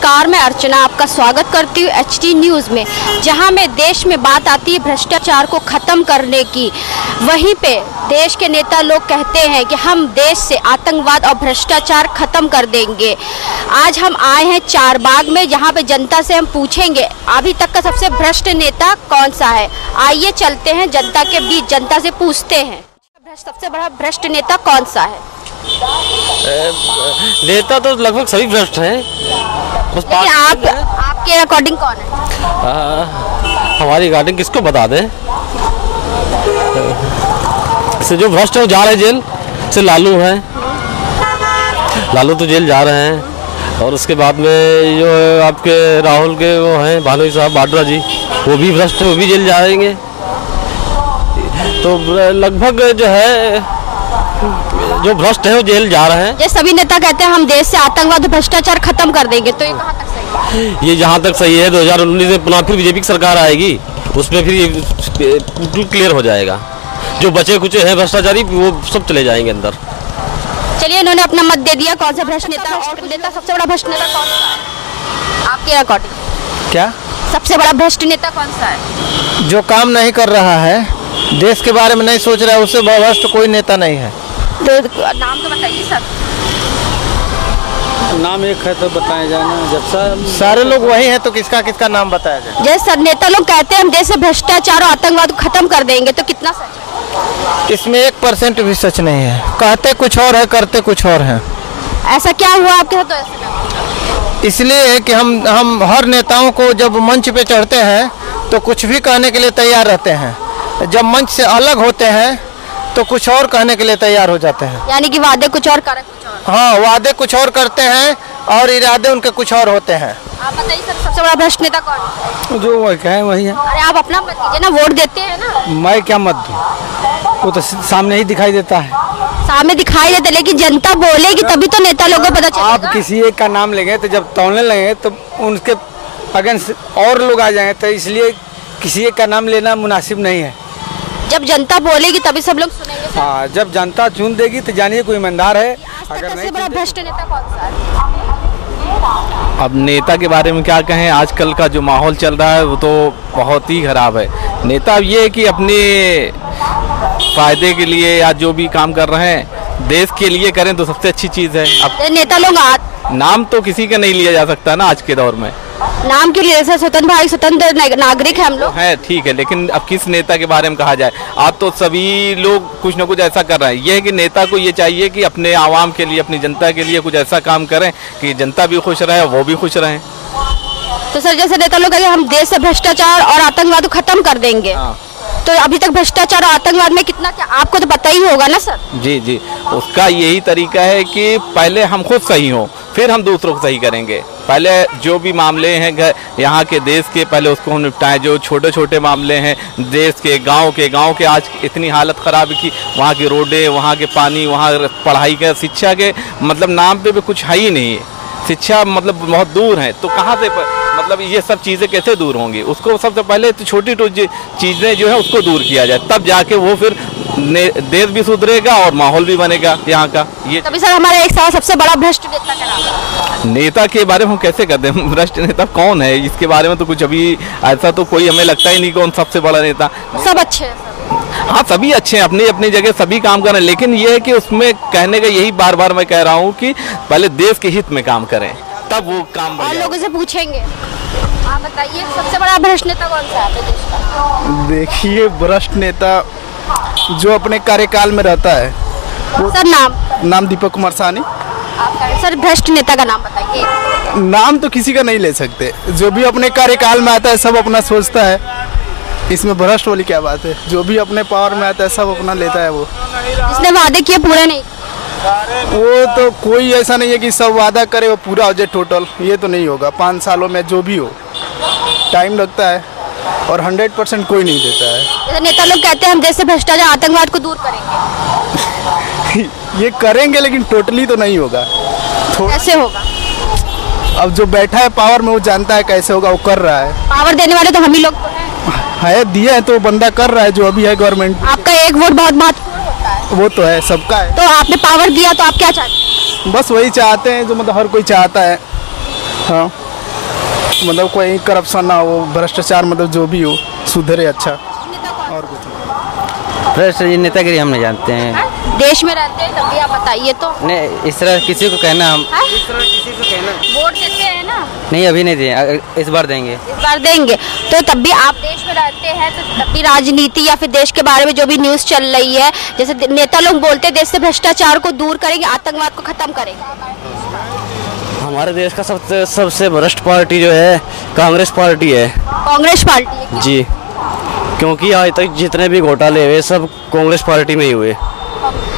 नमस्कार, मैं अर्चना आपका स्वागत करती हूँ एचटी न्यूज़ में, जहां में देश में बात आती है भ्रष्टाचार को ख़त्म करने की। वहीं पे देश के नेता लोग कहते हैं कि हम देश से आतंकवाद और भ्रष्टाचार ख़त्म कर देंगे। आज हम आए हैं चारबाग में, जहां पे जनता से हम पूछेंगे अभी तक का सबसे भ्रष्ट नेता कौन सा है। आइए चलते हैं जनता के बीच, जनता से पूछते हैं सबसे बड़ा भ्रष्ट नेता कौन सा है। नेता तो लगभग सभी भ्रष्ट हैं। आपके अकॉर्डिंग कौन है? हमारी अकॉर्डिंग किसको बता दें, से जो भ्रष्ट है वो जा रहे जेल से। लालू है, लालू तो जेल जा रहे हैं। और उसके बाद में जो आपके राहुल के वो हैं भानोई साहब वाड्रा जी, वो भी भ्रष्ट है, वो भी जेल जाएंगे। तो लगभग जो है जो भ्रष्ट है वो जेल जा रहे हैं। ये सभी नेता कहते हैं हम देश से आतंकवाद और भ्रष्टाचार खत्म कर देंगे, तो ये कहाँ तक सही है? ये जहाँ तक सही है, 2019 में पुनः फिर बीजेपी की सरकार आएगी, उसमें फिर ये क्लियर हो जाएगा। जो बचे कुचे हैं भ्रष्टाचारी वो सब चले जाएंगे अंदर। चलिए, इन्होंने अपना मत दे दिया। कौन सा भ्रष्ट नेता और नेता सबसे बड़ा भ्रष्ट नेता कौन सा है आपके अकॉर्डिंग? क्या सबसे बड़ा भ्रष्ट नेता कौन सा है? जो काम नहीं कर रहा है, देश के बारे में नहीं सोच रहा है, उससे भ्रष्ट कोई नेता नहीं है। तो नाम तो बताइए सर। नाम एक है तो बताया जाए ना, जब सारे लोग वही हैं तो किसका किसका नाम बताया जाए? जैसे नेता लोग कहते हैं हम देश से भ्रष्टाचार और आतंकवाद को खत्म कर देंगे, तो कितना सच है? इसमें 1% भी सच नहीं है। कहते कुछ और है, करते कुछ और है। ऐसा क्या हुआ आपके साथ? तो ऐसा इसलिए है कि हम हर नेताओं को जब मंच पे चढ़ते हैं तो कुछ भी कहने के लिए तैयार रहते हैं, जब मंच से अलग होते हैं तो कुछ और कहने के लिए तैयार हो जाते हैं। यानी कि वादे कुछ और करे कुछ और। हाँ, वादे कुछ और करते हैं और इरादे उनके कुछ और होते हैं। आप बताइए सर, सबसे बड़ा भ्रष्ट नेता कौन? जो वही कहे वही है। अरे आप अपना मत दीजिए ना, वोट देते हैं ना। मैं क्या मत दूं, वो तो सामने ही दिखाई देता है। सामने दिखाई देता, लेकिन जनता बोलेगी तभी तो नेता लोगों को पता चलेगा। आप किसी एक का नाम लेंगे तो जब तौलने लगेंगे तो उनके अगेंस्ट और लोग आ जाएंगे, तो इसलिए किसी एक का नाम लेना मुनासिब नहीं है। जब जनता बोलेगी तभी सब लोग सुनेंगे। हाँ, जब जनता चुन देगी तो जानिए कोई ईमानदार है। अगर नहीं, बड़ा भ्रष्ट नेता कौन सा है? अब नेता के बारे में क्या कहें, आजकल का जो माहौल चल रहा है वो तो बहुत ही खराब है। नेता अब ये है कि अपने फायदे के लिए या जो भी काम कर रहे हैं देश के लिए करें तो सबसे अच्छी चीज़ है। अब नेता लोग नाम तो किसी का नहीं लिया जा सकता ना आज के दौर में। नाम क्यों लिए? स्वतंत्र भाई, स्वतंत्र नागरिक है हम लोग। है ठीक है, लेकिन अब किस नेता के बारे में कहा जाए? आप तो सभी लोग कुछ ना कुछ ऐसा कर रहे हैं। ये है कि नेता को ये चाहिए कि अपने आवाम के लिए, अपनी जनता के लिए कुछ ऐसा काम करें कि जनता भी खुश रहे, वो भी खुश रहें। तो सर, जैसे नेता लोग हम देश से भ्रष्टाचार और आतंकवाद को खत्म कर देंगे, तो अभी तक भ्रष्टाचार और आतंकवाद में कितना क्या आपको तो पता ही होगा ना सर? जी जी, उसका यही तरीका है कि पहले हम खुद सही हों, फिर हम दूसरों को सही करेंगे। पहले जो भी मामले हैं यहाँ के देश के, पहले उसको हम निपटाएं। जो छोटे छोटे मामले हैं देश के, गांव के आज इतनी हालत ख़राब है कि वहाँ की रोडें, वहाँ के पानी, वहाँ पढ़ाई के, शिक्षा के मतलब नाम पे भी कुछ है ही नहीं है। शिक्षा मतलब बहुत दूर है, तो कहाँ से मतलब ये सब चीज़ें कैसे दूर होंगी? उसको सबसे पहले तो छोटी चीज़ें जो है उसको दूर किया जाए, तब जाके वो फिर देश भी सुधरेगा और माहौल भी बनेगा यहाँ का। ये तभी सर हमारा एक सवाल, सबसे बड़ा भ्रष्ट नेता क्या नाम है? नेता के बारे में हम कैसे कर दें? भ्रष्ट नेता कौन है इसके बारे में तो कुछ अभी ऐसा तो कोई हमें लगता ही नहीं कौन सबसे बड़ा नेता। सब अच्छे हैं। हाँ, सभी अच्छे हैं, अपनी अपनी जगह सभी काम कर रहे हैं, लेकिन ये है कि उसमें कहने का यही बार बार मैं कह रहा हूँ कि पहले देश के हित में काम करें, तब वो काम और लोगों से पूछेंगे। आप बताइए सबसे बड़ा भ्रष्ट नेता कौन सा है देश का? देखिए, भ्रष्ट नेता जो अपने कार्यकाल में रहता है वो। सर नाम दीपक कुमार साहनी। सर, भ्रष्ट नेता का नाम बताइए। नाम तो किसी का नहीं ले सकते, जो भी अपने कार्यकाल में आता है सब अपना सोचता है, इसमें भ्रष्ट वाली क्या बात है? जो भी अपने पावर में आता है सब अपना लेता है। वो जिसने वादे किए पूरे नहीं, वो तो कोई ऐसा नहीं है कि सब वादा करे वो पूरा हो जाए टोटल, ये तो नहीं होगा। 5 सालों में जो भी हो टाइम लगता है और 100% कोई नहीं देता है। जैसे नेता लोग कहते हैं हम देश से भ्रष्टाचार आतंकवाद को दूर करेंगे। ये करेंगे लेकिन टोटली तो नहीं होगा। कैसे होगा? अब जो बैठा है पावर में वो जानता है कैसे होगा, वो कर रहा है। पावर देने वाले तो हम ही लोग है, दिया है तो बंदा कर रहा है जो अभी है गवर्नमेंट। आपका एक वोट बहुत महत्वपूर्ण होता है। वो तो है, सबका है। तो आपने पावर दिया तो आप क्या चाहते हैं? बस वही चाहते हैं जो मतलब हर कोई चाहता है। हाँ, मतलब कोई करप्शन ना हो, भ्रष्टाचार मतलब जो भी हो सुधरे अच्छा, और कुछ नहीं। भ्रष्ट नेतागिरी हम नहीं जानते हैं। देश में रहते हैं तभी आप बताइए तो। नहीं, इस तरह किसी को कहना हम वोट देते हैं ना? नहीं, अभी नहीं दिए, इस बार देंगे। इस बार देंगे तो तब भी आप देश में रहते हैं तो तब भी राजनीति या फिर देश के बारे में जो भी न्यूज़ चल रही है, जैसे नेता लोग बोलते हैं देश से भ्रष्टाचार को दूर करेंगे, आतंकवाद को खत्म करेंगे। हमारे देश का सबसे भ्रष्ट पार्टी जो है कांग्रेस पार्टी है। कांग्रेस पार्टी है क्या? जी, क्योंकि आज तक जितने भी घोटाले हुए सब कांग्रेस पार्टी में ही हुए।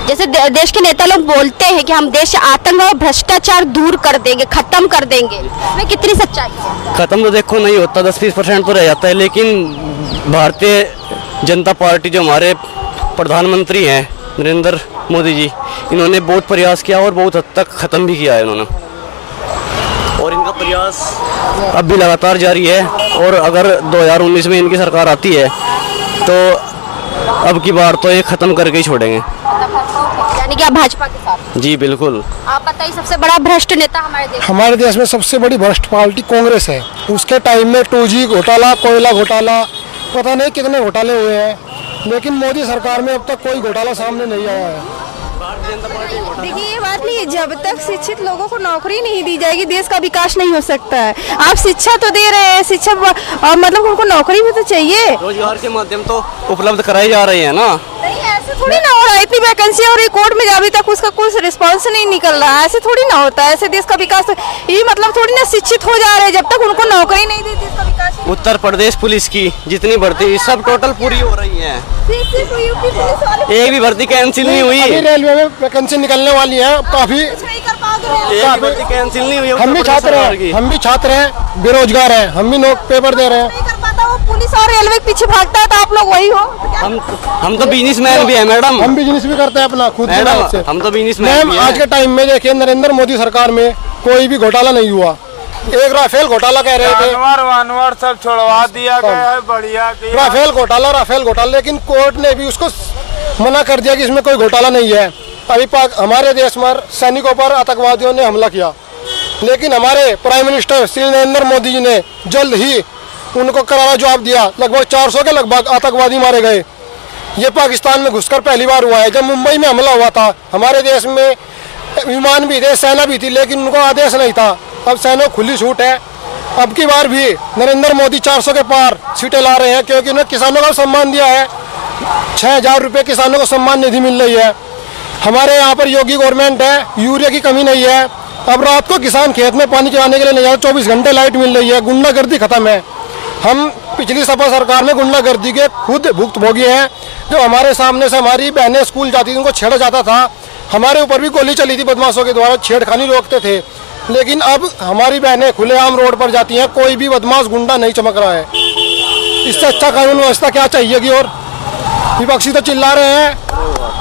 जैसे देश के नेता लोग बोलते हैं कि हम देश से आतंकवाद और भ्रष्टाचार दूर कर देंगे, खत्म कर देंगे, इसमें कितनी सच्चाई है? खत्म तो देखो नहीं होता, 10-20% तो रह जाता है, लेकिन भारतीय जनता पार्टी जो हमारे प्रधानमंत्री हैं नरेंद्र मोदी जी, इन्होंने बहुत प्रयास किया और बहुत हद तक ख़त्म भी किया है इन्होंने, और इनका प्रयास अब भी लगातार जारी है। और अगर 2019 में इनकी सरकार आती है तो अब की बार तो ये ख़त्म करके ही छोड़ेंगे। यानी कि आप भाजपा के साथ? जी बिल्कुल। आप बताइए सबसे बड़ा भ्रष्ट नेता हमारे देश में सबसे बड़ी भ्रष्ट पार्टी कांग्रेस है। उसके टाइम में 2G घोटाला, कोयला घोटाला, पता नहीं कितने घोटाले हुए हैं, लेकिन मोदी सरकार में अब तक कोई घोटाला सामने नहीं आया है। देखिए, ये बात नहीं है, जब तक शिक्षित लोगों को नौकरी नहीं दी जाएगी देश का विकास नहीं हो सकता है। आप शिक्षा तो दे रहे हैं, शिक्षा और मतलब उनको नौकरी भी तो चाहिए। रोजगार के माध्यम तो उपलब्ध कराई जा रही है ना। नहीं, ऐसे थोड़ी ना हो रहा है। इतनी वैकेंसी और कोर्ट में अभी तक उसका कोई रिस्पॉन्स नहीं निकल रहा है। ऐसे थोड़ी ना होता है, ऐसे देश का विकास ये मतलब थोड़ी ना शिक्षित हो जा रहे हैं। जब तक उनको नौकरी नहीं दी देश का विकास। उत्तर प्रदेश पुलिस की जितनी भर्ती सब टोटल पूरी हो रही है, एक भी भर्ती कैंसिल नहीं हुई। रेलवे में वैकेंसी निकलने वाली है काफी, एक भर्ती कैंसिल नहीं हुई। हम भी छात्र हैं, बेरोजगार हैं, हम भी पेपर दे रहे हैं। पुलिस और रेलवे के पीछे भागता है तो आप लोग वही हो। हम तो बिजनेसमैन भी है मैडम। हम बिजनेस भी करते हैं अपना खुद से। हम तो बिजनेसमैन भी हैं। आज के टाइम में देखिए, नरेंद्र मोदी सरकार में कोई भी घोटाला नहीं हुआ। एक राफेल घोटाला कह रहे थे, जानवर सब छोड़वा दिया गया है, बढ़िया राफेल घोटाला, लेकिन कोर्ट ने भी उसको मना कर दिया कि इसमें कोई घोटाला नहीं है। अभी हमारे देश में सैनिकों पर आतंकवादियों ने हमला किया, लेकिन हमारे प्राइम मिनिस्टर श्री नरेंद्र मोदी जी ने जल्द ही उनको करारा जवाब दिया। लगभग 400 के लगभग आतंकवादी मारे गए। ये पाकिस्तान में घुसकर पहली बार हुआ है। जब मुंबई में हमला हुआ था, हमारे देश में विमान भी थे, सेना भी थी, लेकिन उनको आदेश नहीं था। अब सेना खुली छूट है। अब की बार भी नरेंद्र मोदी 400 के पार सीटें ला रहे हैं, क्योंकि उन्हें किसानों को सम्मान दिया है। 6000 रुपये किसानों को सम्मान निधि मिल रही है। हमारे यहाँ पर योगी गवर्नमेंट है, यूरिया की कमी नहीं है। अब रात को किसान खेत में पानी चलाने के लिए नहीं जाते, 24 घंटे लाइट मिल रही है। गुंडागर्दी खत्म है। हम पिछली सपा सरकार में गुंडागर्दी के खुद भुक्तभोगी हैं। जो हमारे सामने से हमारी बहनें स्कूल जाती थी, उनको छेड़ा जाता था। हमारे ऊपर भी गोली चली थी, बदमाशों के द्वारा छेड़खानी रोकते थे। लेकिन अब हमारी बहनें खुलेआम रोड पर जाती हैं, कोई भी बदमाश गुंडा नहीं चमक रहा है। इससे अच्छा कानून व्यवस्था क्या चाहिएगी? और विपक्षी तो चिल्ला रहे हैं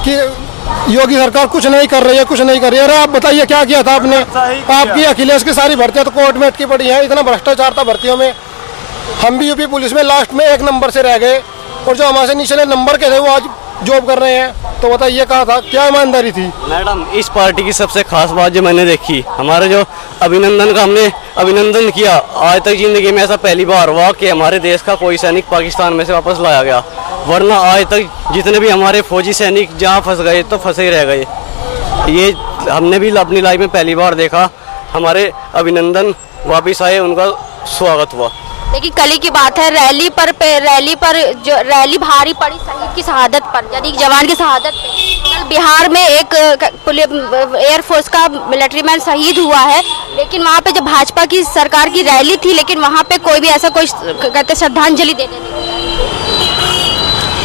कि योगी सरकार कुछ नहीं कर रही है, कुछ नहीं कर रही है। अरे आप बताइए क्या किया था आपने? आपकी अखिलेश की सारी भर्तियां तो कोर्ट में अटकी पड़ी हैं। इतना भ्रष्टाचार था भर्तियों में। हम भी यूपी पुलिस में लास्ट में 1 नंबर से रह गए, और जो हमारे निचले नंबर के थे वो आज जॉब कर रहे हैं। तो बताइए कहा था, क्या ईमानदारी थी? मैडम, इस पार्टी की सबसे खास बात जो मैंने देखी, हमारे जो अभिनंदन का हमने अभिनंदन किया, आज तक जिंदगी में ऐसा पहली बार हुआ कि हमारे देश का कोई सैनिक पाकिस्तान में से वापस लाया गया। वरना आज तक जितने भी हमारे फौजी सैनिक जहाँ फंस गए तो फंसे ही रह गए। ये हमने भी अपनी लाइफ में पहली बार देखा। हमारे अभिनंदन वापिस आए, उनका स्वागत हुआ। लेकिन कल की बात है, रैली पर जो रैली भारी पड़ी शहीद की शहादत पर, यानी जवान की शहादत पे। कल बिहार में एक एयरफोर्स का मिलिट्री मैन शहीद हुआ है, लेकिन वहाँ पे जब भाजपा की सरकार की रैली थी, लेकिन वहाँ पे कोई भी ऐसा कोई कहते श्रद्धांजलि देने नहीं गया।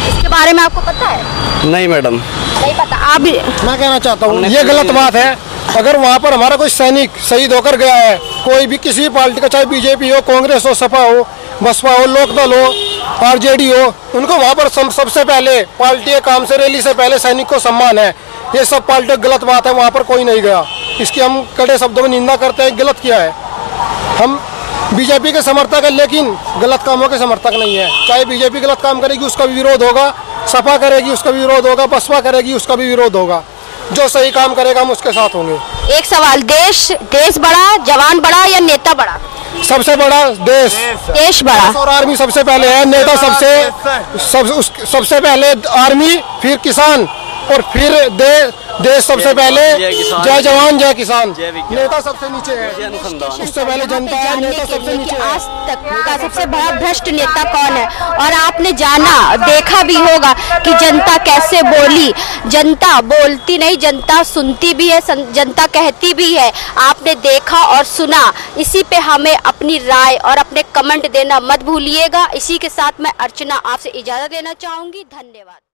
इसके बारे में आपको पता है? नहीं मैडम, नहीं पता। आप भी मैं कहना चाहता हूँ, ये गलत बात है। अगर वहाँ पर हमारा कोई सैनिक शहीद होकर गया है, कोई भी किसी भी पार्टी का, चाहे बीजेपी हो, कांग्रेस हो, सपा हो, बसपा हो, लोकदल हो, आरजेडी हो, उनको वहाँ पर सबसे पहले पार्टी के काम से, रैली से पहले सैनिक को सम्मान है। ये सब पार्टी गलत बात है। वहाँ पर कोई नहीं गया, इसकी हम कड़े शब्दों में निंदा करते हैं। गलत किया है। हम बीजेपी के समर्थक है, लेकिन गलत कामों के समर्थक नहीं है। चाहे बीजेपी गलत काम करेगी उसका भी विरोध होगा, सपा करेगी उसका भी विरोध होगा, बसपा करेगी उसका भी विरोध होगा। जो सही काम करेगा हम उसके साथ होंगे। एक सवाल, देश बड़ा, जवान बड़ा या नेता बड़ा? सबसे बड़ा देश बड़ा और आर्मी सबसे पहले है, नेता सबसे पहले आर्मी, फिर किसान और फिर देश सबसे पहले। जय जवान जय किसान। नेता सबसे नीचे है, उससे पहले जनता है, नेता सबसे नीचे है। आज तक का सबसे बड़ा भ्रष्ट नेता कौन है? और आपने जाना देखा भी होगा कि जनता कैसे बोली। जनता बोलती नहीं, जनता सुनती भी है, जनता कहती भी है। आपने देखा और सुना। इसी पे हमें अपनी राय और अपने कमेंट देना मत भूलिएगा। इसी के साथ मैं अर्चना आपसे इजाजत लेना चाहूंगी। धन्यवाद।